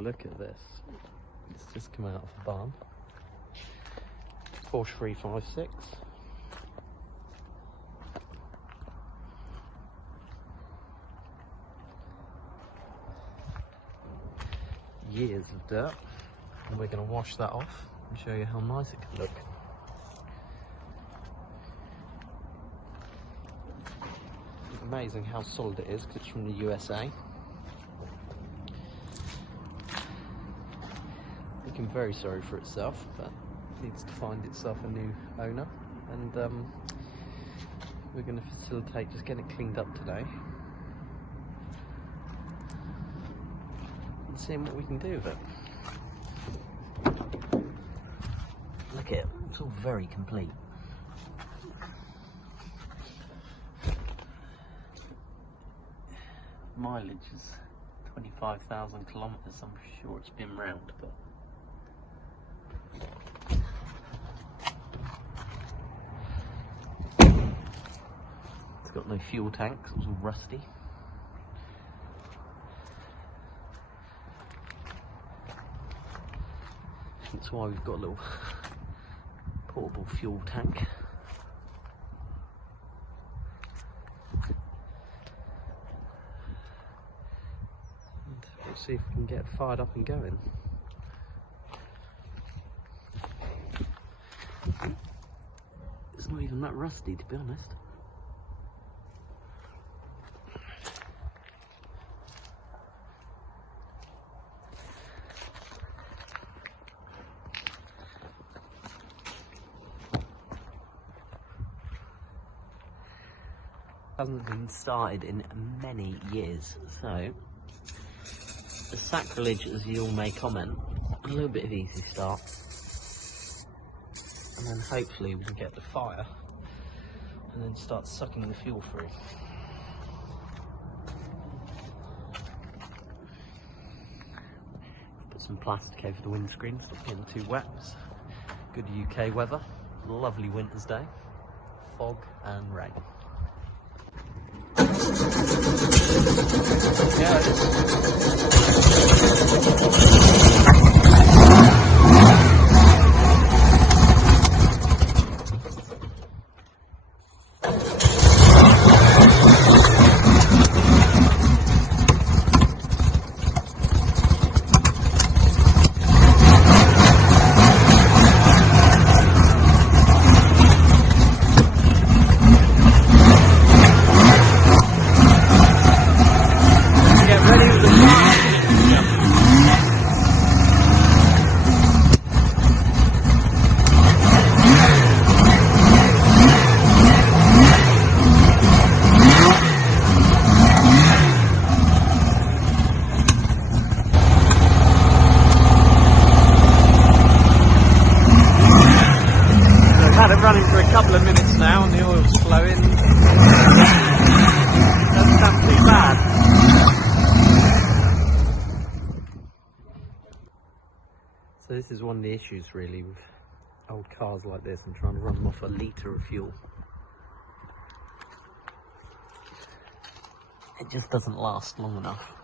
Look at this. It's just come out of the barn. Porsche 356. Years of dirt, and we're going to wash that off and show you how nice it can look. Amazing how solid it is because it's from the USA. Looking very sorry for itself, but it needs to find itself a new owner, and we're going to facilitate just getting it cleaned up today and seeing what we can do with it. Look at it, it's all very complete. Mileage is 25,000 kilometers. I'm sure it's been round, but it's got no fuel tanks. It was all rusty. That's why we've got a little portable fuel tank. We'll see if we can get it fired up and going. It's not even that rusty, to be honest. Hasn't been started in many years, so the sacrilege, as you all may comment, a little bit of easy start, and then hopefully we can get the fire and then start sucking the fuel through. Put some plastic over the windscreen, stop getting too wet. It's good UK weather, lovely winter's day, fog and rain. Yeah, it is. Had it running for a couple of minutes now and the oil's flowing. Doesn't sound too bad. So this is one of the issues really with old cars like this and trying to run them off a litre of fuel. It just doesn't last long enough.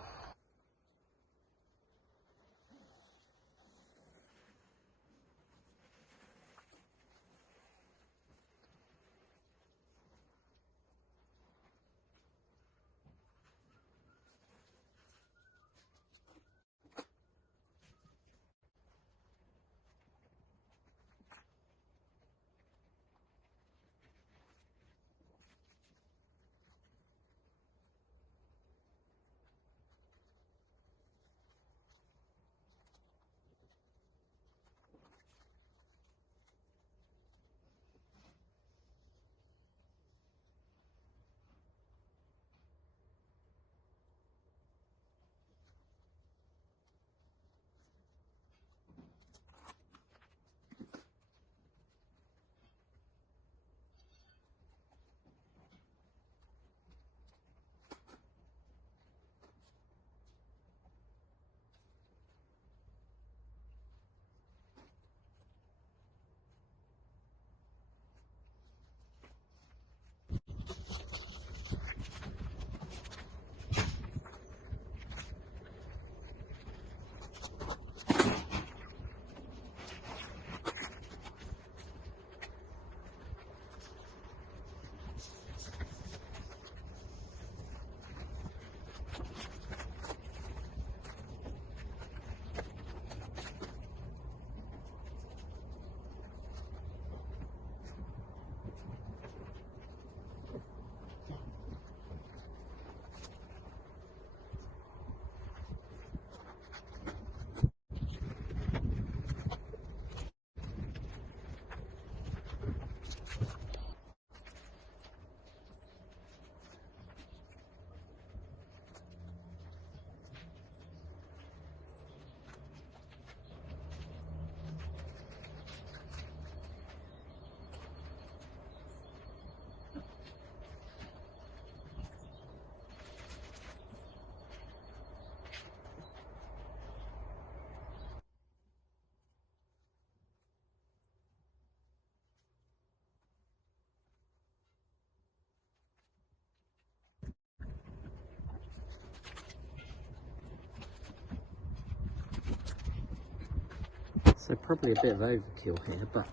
So probably a bit of overkill here, but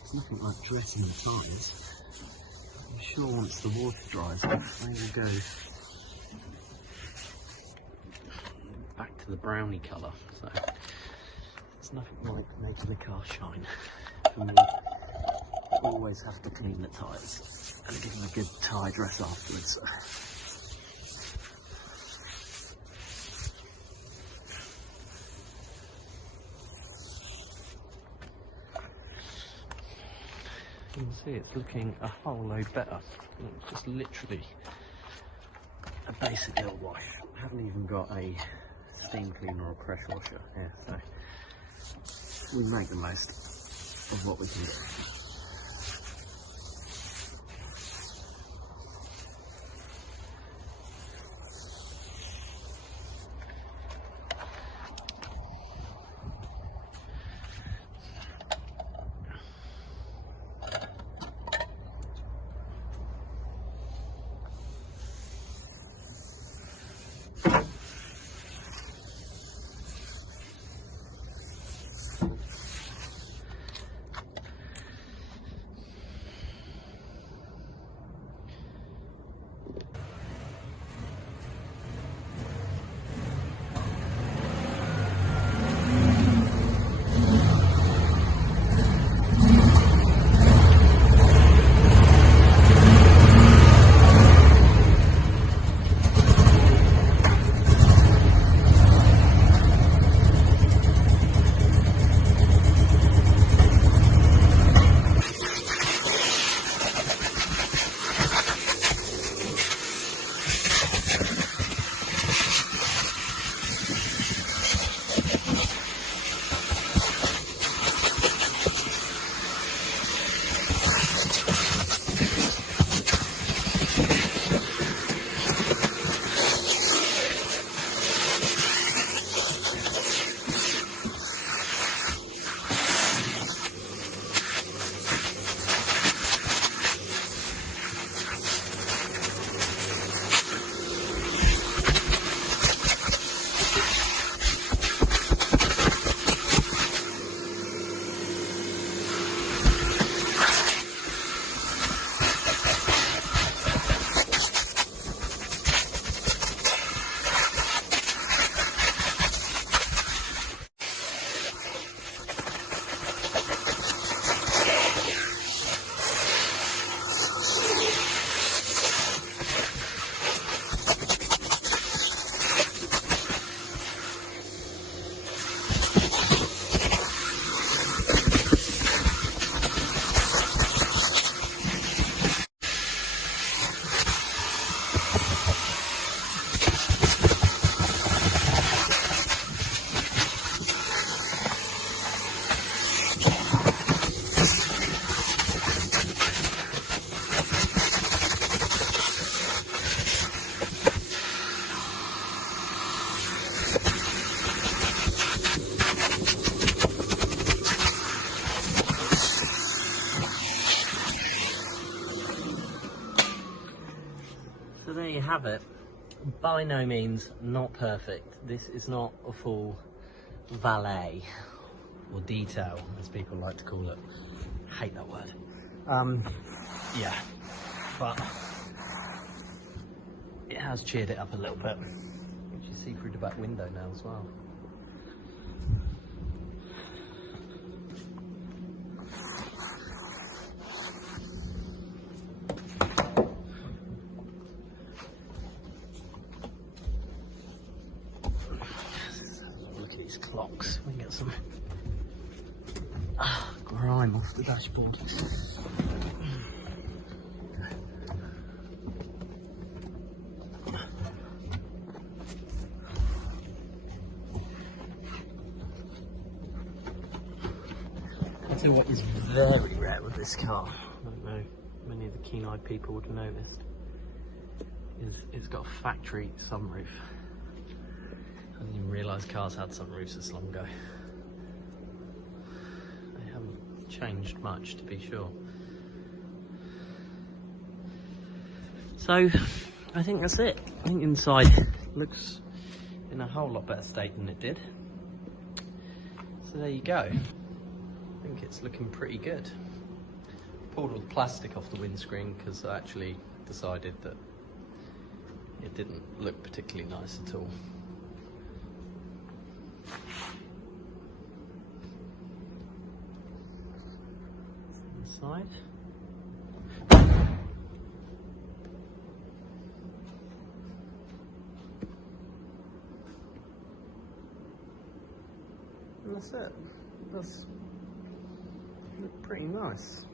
it's nothing like dressing the tyres. I'm sure once the water dries off, they will go back to the brownie colour. So it's nothing like making the car shine. And we'll always have to clean the tyres and give them a good tyre dress afterwards. You can see it's looking a whole load better. It's just literally a basic little wash. I haven't even got a steam cleaner or pressure washer here, so we make the most of what we can get. So there you have it. By no means not perfect. This is not a full valet, or detail as people like to call it. I hate that word. Yeah, but it has cheered it up a little bit, which you see through the back window now as well. Look at these clocks. We can get some grime off the dashboard. I'll tell you what is very rare with this car. I don't know, many of the keen-eyed people would have noticed. It's got a factory sunroof. I didn't even realise cars had sunroofs this long ago. They haven't changed much, to be sure. So, I think that's it. I think inside looks in a whole lot better state than it did. So there you go. I think it's looking pretty good. Pulled all the plastic off the windscreen because I actually decided that it didn't look particularly nice at all. Inside. And that's it. It does look pretty nice.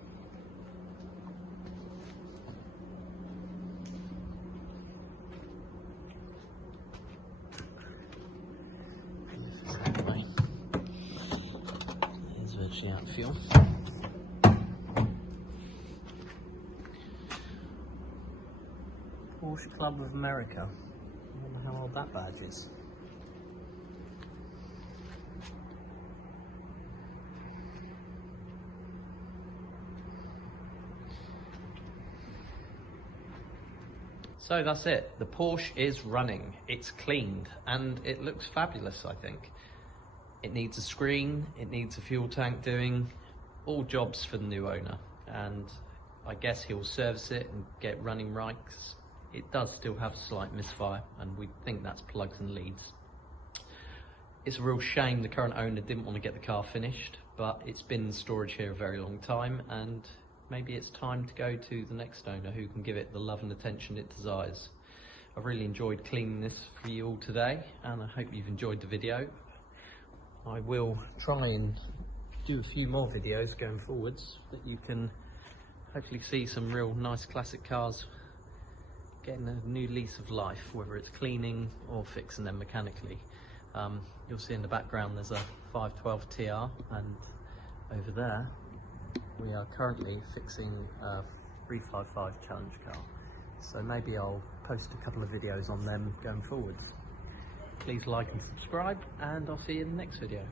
Anyway, here's virtually out of fuel. Porsche Club of America. I wonder how old that badge is. So that's it. The Porsche is running. It's cleaned and it looks fabulous, I think. It needs a screen, it needs a fuel tank doing, all jobs for the new owner. And I guess he'll service it and get running right, 'cause it does still have a slight misfire and we think that's plugs and leads. It's a real shame the current owner didn't want to get the car finished, but it's been in storage here a very long time and maybe it's time to go to the next owner who can give it the love and attention it desires. I've really enjoyed cleaning this for you all today and I hope you've enjoyed the video. I will try and do a few more videos going forwards that you can hopefully see some real nice classic cars getting a new lease of life, whether it's cleaning or fixing them mechanically. You'll see in the background there's a 512 TR and over there we are currently fixing a 355 Challenge car. So maybe I'll post a couple of videos on them going forwards. Please like and subscribe and I'll see you in the next video.